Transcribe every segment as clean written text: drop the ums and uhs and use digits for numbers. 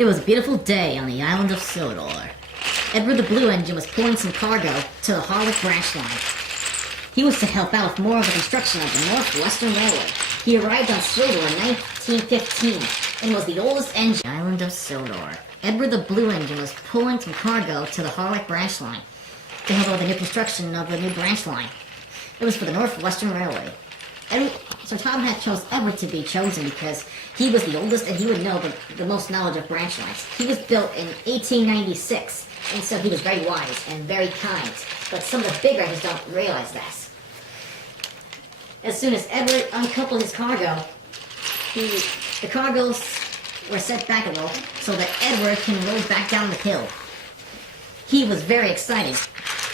It was a beautiful day on the island of Sodor. Edward the Blue Engine was pulling some cargo to the Harlech branch line. He was to help out with more of the construction of the Northwestern Railway. He arrived on Sodor in 1915 and was the oldest engine on the island of Sodor. Edward the Blue Engine was pulling some cargo to the Harlech branch line to help out with the new construction of the new branch line. It was for the Northwestern Railway. So Tom had chose Edward to be chosen because he was the oldest and he would know the most knowledge of branch lines. He was built in 1896, and so he was very wise and very kind. But some of the big writers don't realize this. As soon as Edward uncoupled his cargo, the cargoes were set back a little so that Edward can roll back down the hill. He was very excited.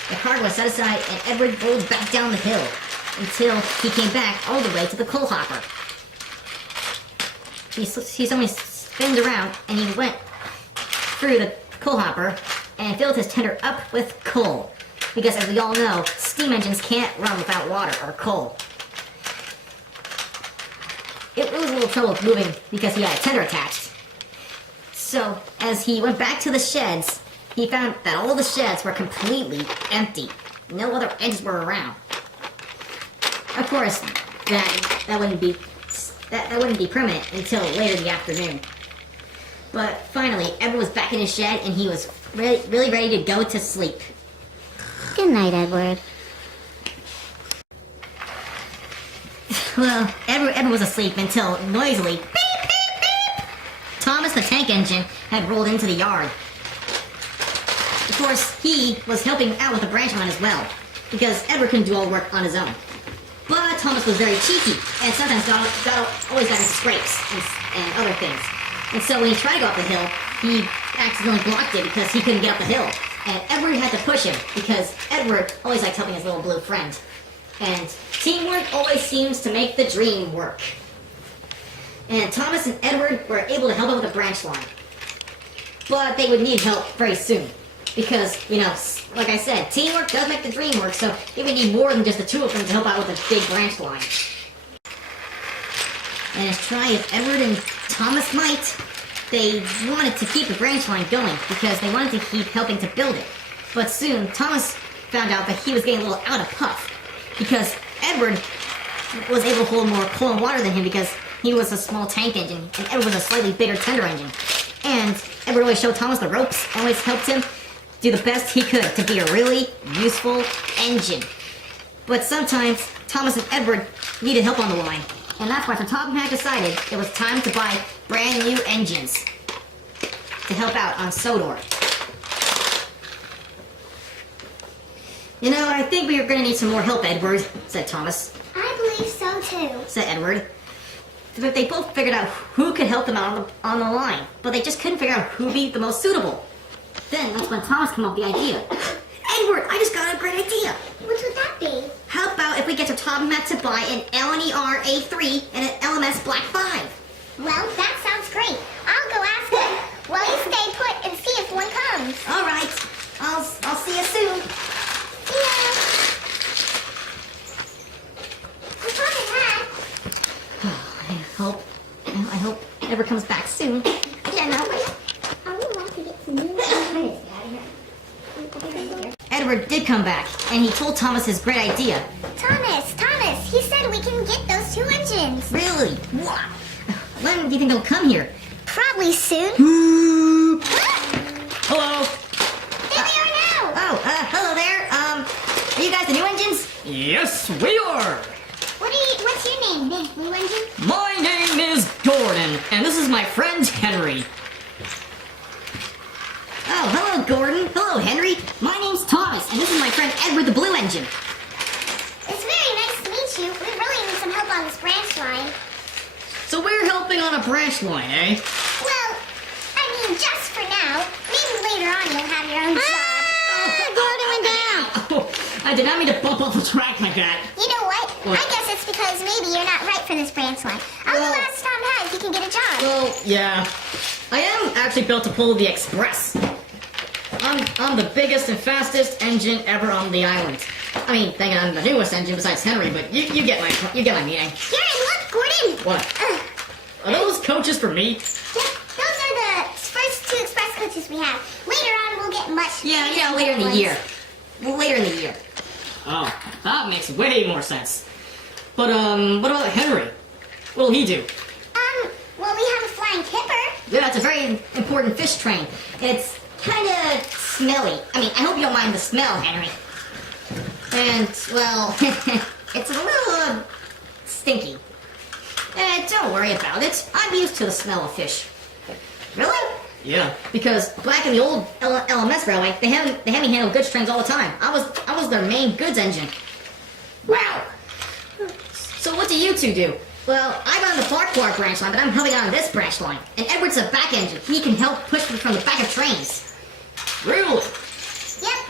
The cargo was set aside and Edward rolled back down the hill until he came back all the way to the coal hopper. He suddenly spinned around and he went through the coal hopper and filled his tender up with coal. Because as we all know, steam engines can't run without water or coal. It was a little trouble moving because he had a tender attached. So as he went back to the sheds, he found that all the sheds were completely empty. No other engines were around. Of course, that wouldn't be permanent until later in the afternoon. But finally, Edward was back in his shed and he was really ready to go to sleep. Good night, Edward. Well, Edward was asleep until noisily, beep, beep, beep, Thomas the tank engine had rolled into the yard. Of course, he was helping out with the branch line as well, because Edward couldn't do all the work on his own. But Thomas was very cheeky, and sometimes always got into scrapes and other things. And so when he tried to go up the hill, he accidentally blocked it because he couldn't get up the hill. And Edward had to push him, because Edward always likes helping his little blue friend. And teamwork always seems to make the dream work. And Thomas and Edward were able to help out with the branch line. But they would need help very soon. Because, like I said, teamwork does make the dream work, so they would need more than just the two of them to help out with a big branch line. And as try as Edward and Thomas might, they wanted to keep the branch line going because they wanted to keep helping to build it. But soon, Thomas found out that he was getting a little out of puff because Edward was able to hold more coal and water than him because he was a small tank engine and Edward was a slightly bigger tender engine. And Edward always showed Thomas the ropes, always helped him do the best he could to be a really useful engine. But sometimes Thomas and Edward needed help on the line. And that's why Tom had decided it was time to buy brand new engines to help out on Sodor. I think we are going to need some more help, Edward, said Thomas. I believe so too, said Edward. But they both figured out who could help them out on the line, but they just couldn't figure out who would be the most suitable. Then that's when Thomas came up with the idea. Edward, I just got a great idea. What would that be? How about if we get Tom Matt to buy an LNER A3 and an LMS Black 5? Well, that sounds great. I'll go ask him. Well, you stay put and see if one comes. All right. I'll see you soon. Yeah. I hope Edward comes back soon. Yeah, no, I would like to get some new engines. Edward did come back, and he told Thomas his great idea. Thomas, he said we can get those two engines. Really? What? When do you think they'll come here? Probably soon. Hello? There they are now. Hello there. Are you guys the new engines? Yes, we are! What's your name, Big Blue Engine? My name is Gordon, and this is my friend Henry. Oh, hello, Gordon. Hello, Henry. My name's Thomas, and this is my friend Edward the Blue Engine. It's very nice to meet you. We really need some help on this branch line. So we're helping on a branch line, eh? Well, I mean, just for now. Maybe later on you'll have your own job. Gordon went down. Oh, I did not mean to bump off the track like that. You know what? What? I guess it's because maybe you're not right for this branch line. I'll go ask Tom Hat if he can get a job. Well, yeah. I am actually built to pull the express. I'm the biggest and fastest engine ever on the island. I mean, thinking I'm the newest engine besides Henry, but you get my meaning. Here, look, Gordon. What? Are those coaches for me? Yeah, those are the first coaches we have. Later on, we'll get much. Yeah, later in the ones. year. Later in the year. Oh, that makes way more sense. But, what about Henry? What'll he do? Well, we have a flying kipper. Yeah, that's a very important fish train. It's kinda smelly. I mean, I hope you don't mind the smell, Henry. And, well, it's a little, stinky. Don't worry about it. I'm used to the smell of fish. Really? Yeah. Because back in the old LMS railway, they had me handle goods trains all the time. I was their main goods engine. Wow. So what do you two do? Well, I'm on the Farquhar branch line, but I'm helping out on this branch line. And Edward's a back engine. He can help push from the back of trains. Really? Yep.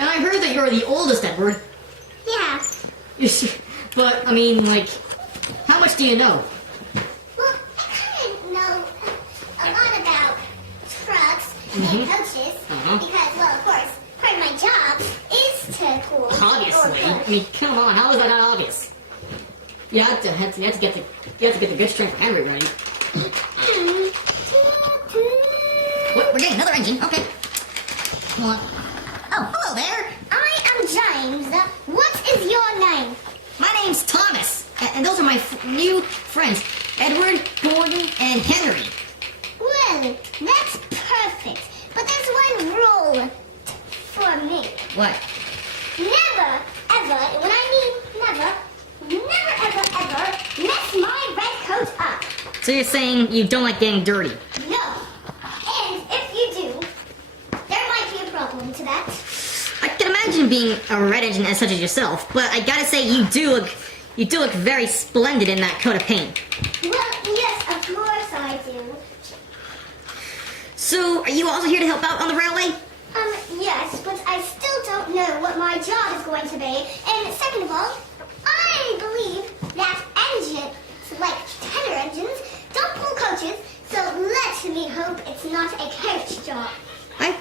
And I heard that you're the oldest, Edward. Yeah. But, I mean, like, how much do you know? Well, I kind of know a lot about trucks and coaches because, well, of course, part of my job is to pull. Obviously. or I push. mean, come on, how is that not obvious? You have to get the goods train for Henry ready. We're getting another engine. Okay. Hold on. Oh, hello there. I am James. What is your name? My name's Thomas, and those are my new friends, Edward, Gordon, and Henry. Well, that's perfect. But there's one rule for me. What? Never, ever, when I mean never ever mess my red coat up. So you're saying you don't like getting dirty? No. And if you do, there might be a problem to that. I can imagine being a red engine as such as yourself, but I gotta say you do look very splendid in that coat of paint. Well, yes, of course I do. So, are you also here to help out on the railway? Yes, but I still don't know what my job is going to be. And second of all, I believe that engines, like tenor engines, don't pull coaches, so let me hope it's not a coach job.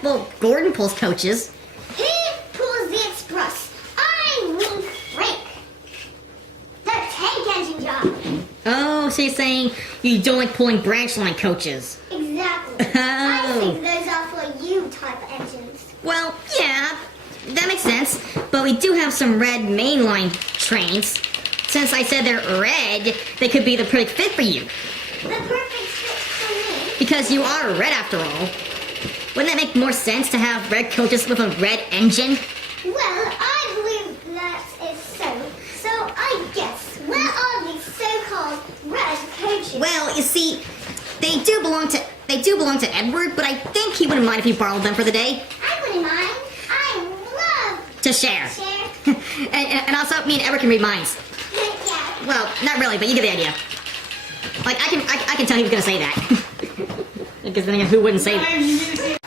Well, Gordon pulls coaches. He pulls the express. I mean Frank. The tank engine job. Oh, so you're saying you don't like pulling branch line coaches? Exactly. I Oh. think those are for you type of engines. Well, yeah, that makes sense. But we do have some red mainline trains. Since I said they're red, they could be the perfect fit for you. The perfect fit for me. Because you are red after all. Wouldn't that make more sense to have red coaches with a red engine? Well, I believe that is so. So I guess, where are these so-called red coaches? Well, you see, they do belong to Edward, but I think he wouldn't mind if you borrowed them for the day I wouldn't mind. I love to share. share. and also, me and Edward can read minds. Yeah. Well, not really, but you get the idea. Like, I can tell he was gonna say that. Because then again, who wouldn't say that?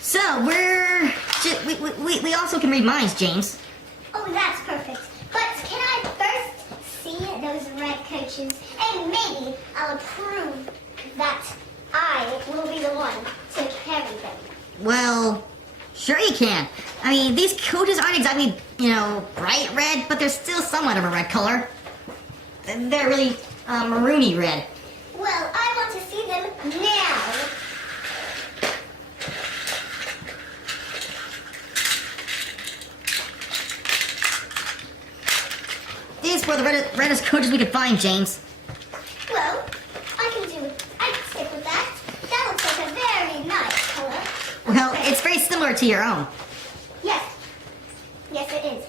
So we also can read minds, James. Oh, that's perfect. But can I first see those red coaches? And maybe I'll prove that I will be the one to carry them. Well, sure you can. I mean, these coaches aren't exactly, bright red, but they're still somewhat of a red color. They're really maroony red. Well, I want to see them now. These were the reddest coaches we could find, James. Well, I can stick with that. That looks like a very nice color. Well, it's very similar to your own. Yes. Yes, it is.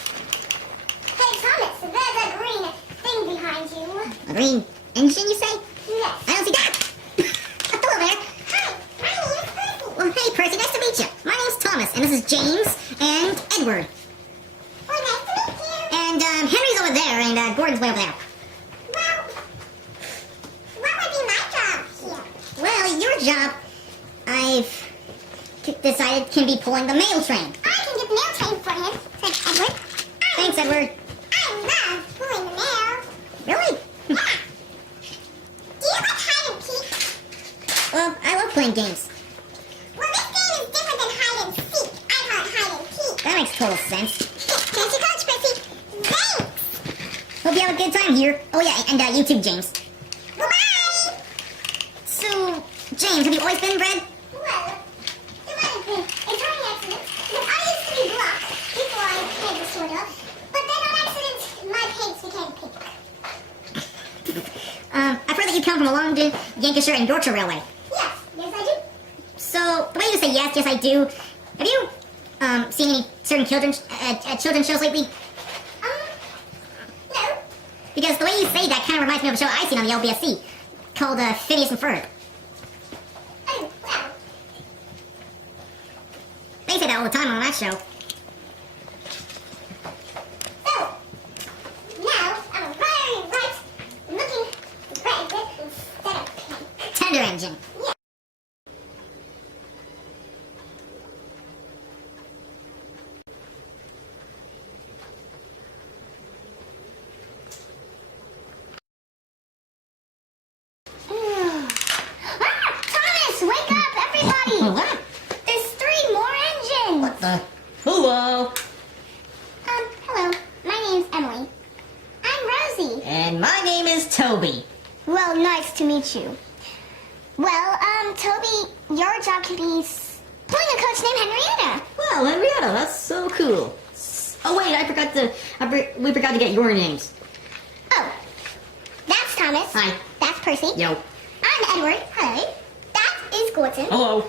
Hey, Thomas, there's a green thing behind you. A green engine, you say? Yes. I don't see that. Hello there. Hi, my name is Percy. Well, hey, Percy, nice to meet you. My name's Thomas, and this is James and Edward. Well, nice to meet you. And Henry's over there, and Gordon's way over there. Well, what would be my job here? Well, your job, I've decided, can be pulling the mail train. I can get the mail train for him, said Edward. Thanks, Edward. I love pulling the mail. Really? Yeah. Do you like hide and seek? Well, I love playing games. Well, this game is different than hide and seek. I call it hide and seek. That makes total sense. Fancy coach, Percy. Thanks. Hope you have a good time here. Oh yeah, and you too, James. Bye. So, James, have you always been red? Well, it might have been a tiny accident. Because I used to be black before I became a soda. But then on accident, my pigs became pink. I've heard that you come from a long Lancashire and Yorkshire Railway. Yes, yes I do. So, the way you say yes, yes I do, have you, seen any certain children's shows lately? No. Because the way you say that kind of reminds me of a show I've seen on the LBSC, called, Phineas and Ferb. Oh, well. They say that all the time on that show. So, now I'm very right looking red instead of pink. Tender engine. Thomas, wake up, everybody! What? There's 3 more engines! Hello. Hello. My name's Emily. I'm Rosie. And my name is Toby. Well, nice to meet you. Well, Toby, your job could be pulling a coach named Henrietta. Well, Henrietta, that's so cool. Oh wait, we forgot to get your names. Oh, that's Thomas. Hi. That's Percy. Yo. I'm Edward. Hello. That is Gordon. Hello.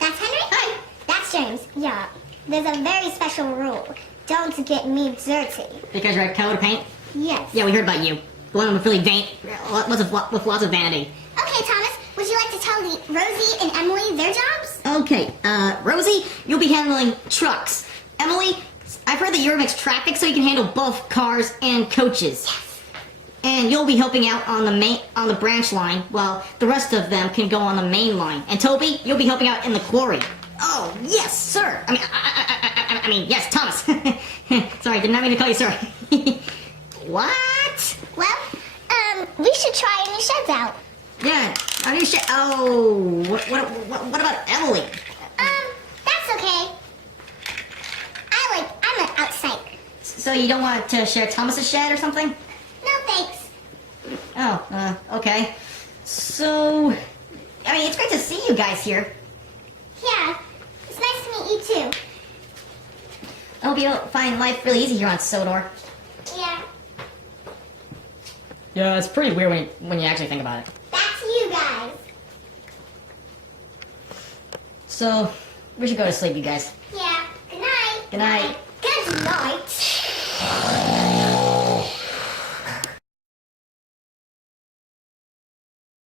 That's Henry. Hi. That's James. Yeah. There's a very special rule. Don't get me dirty. Because you're a coat of paint? Yes. Yeah, we heard about you. The one with really with lots of vanity. Okay, Thomas. Would you like to tell Rosie and Emily their jobs? Okay, Rosie, you'll be handling trucks. Emily, I've heard that you're mixed traffic, so you can handle both cars and coaches. Yes. And you'll be helping out on the branch line, while the rest of them can go on the main line. And Toby, you'll be helping out in the quarry. Oh, yes, sir. I mean, yes, Thomas. Sorry, did not mean to call you sir. What? Well, we should try new sheds out. Yeah, our new shed. Oh, what about Emily? That's okay. I'm an outsider. So you don't want to share Thomas's shed or something? No thanks. Oh, okay. So, I mean, it's great to see you guys here. Yeah. It's nice to meet you too. I hope you'll find life really easy here on Sodor. Yeah. Yeah, it's pretty weird when you actually think about it. That's you guys. So, we should go to sleep, you guys. Yeah. Good night. Good night. Good night.